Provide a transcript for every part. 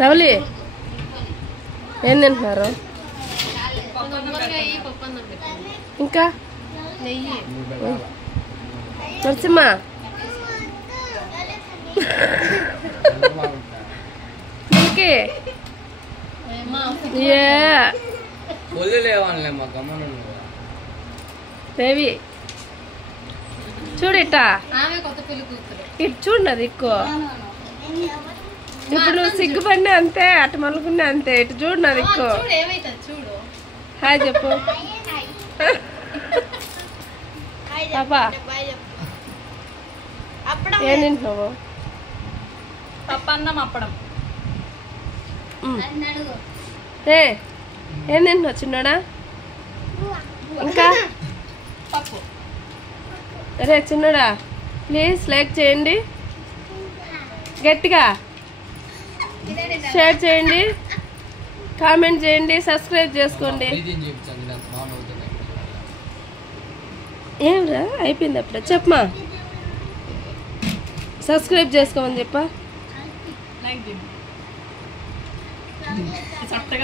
రవలి ఏం తింటున్నారు? ఇంకా నరసింహ ఇంకే దేవి చూడు ఇట్టా ఇటు చూడదు ఎక్కువ. ఇప్పుడు నువ్వు సిగ్గుపడినా అంతే, అటు మలుకున్నా అంతే. ఇటు చూడదు ఎక్కువ. హాయ్ చెప్పు పాపా. ఏం తింటున్నావు? పప్పన్నం అప్పడం. ఏం తింటున్నావు చిన్నడా? ఇంకా అరే చిన్నడా ప్లీజ్ లైక్ చేయండి, గట్టిగా షేర్ చేయండి, కామెంట్ చేయండి, సబ్స్క్రైబ్ చేసుకోండి. ఏమ్రా అయిపోయింది అప్పుడే చెప్పమా. సబ్స్క్రైబ్ చేసుకోమని చెప్పా.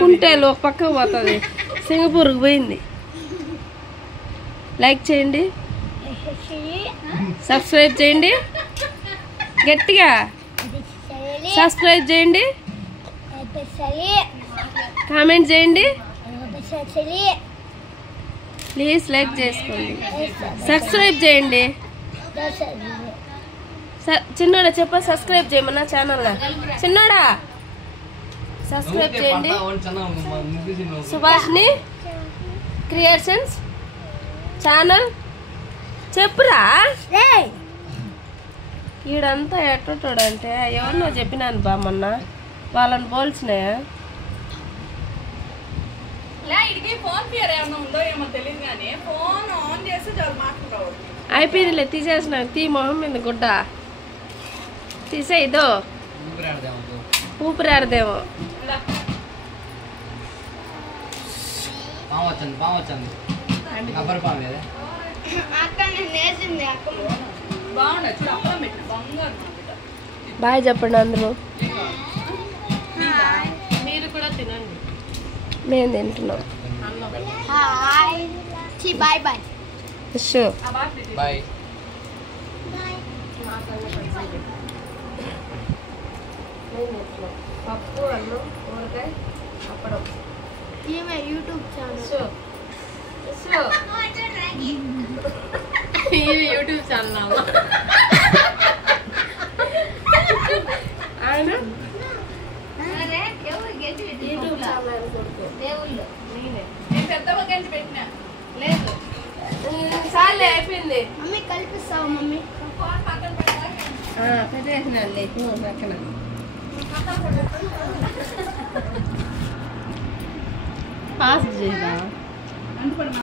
కుంటేలు ఒక పక్కకు పోతుంది, సింగపూర్కి పోయింది. లైక్ చేయండి, సబ్స్క్రైబ్ చేయండి, గట్టిగా సబ్స్క్రైబ్ చేయండి, కామెంట్ చేయండి, ప్లీజ్ లైక్ చేసుకోండి, సబ్స్క్రైబ్ చేయండి. చిన్నోడా చెప్ప సబ్స్క్రైబ్ చేయమన్నా ఛానల్గా. చిన్నోడా సబ్స్క్రైబ్ చేయండి. సుభాష్ని క్రియేషన్స్ ఛానల్ చెప్పురా. ఈడంతా ఎట్టోడంటే ఎవరినో చెప్పినాను బా మొన్న, వాళ్ళని పోల్చినాయా? అయిపోయిందిలే తీసేసిన. తీ మొహం మీద గుడ్డ తీసే. ఇదో ఊపిరాడదేమో. బాయ్ చెప్పండి అందరూ. మీరు కూడా తినండి. మేము తింటున్నాం. Bye bye. బాయ్. పప్పు అన్నం ఊరగాయ అప్పడం. యూట్యూబ్ ఛానల్ యూట్యూబ్ ఛానల్ ఆయన యూట్యూబ్ ఛానల్ పెద్దమ్మ గంటి పెట్టినా లేదు. చాలే అయిపోయింది. మమ్మీ కల్పిస్తావు? మమ్మీ పెట్టేసినాలే పక్కన. పాస్ చేయదా?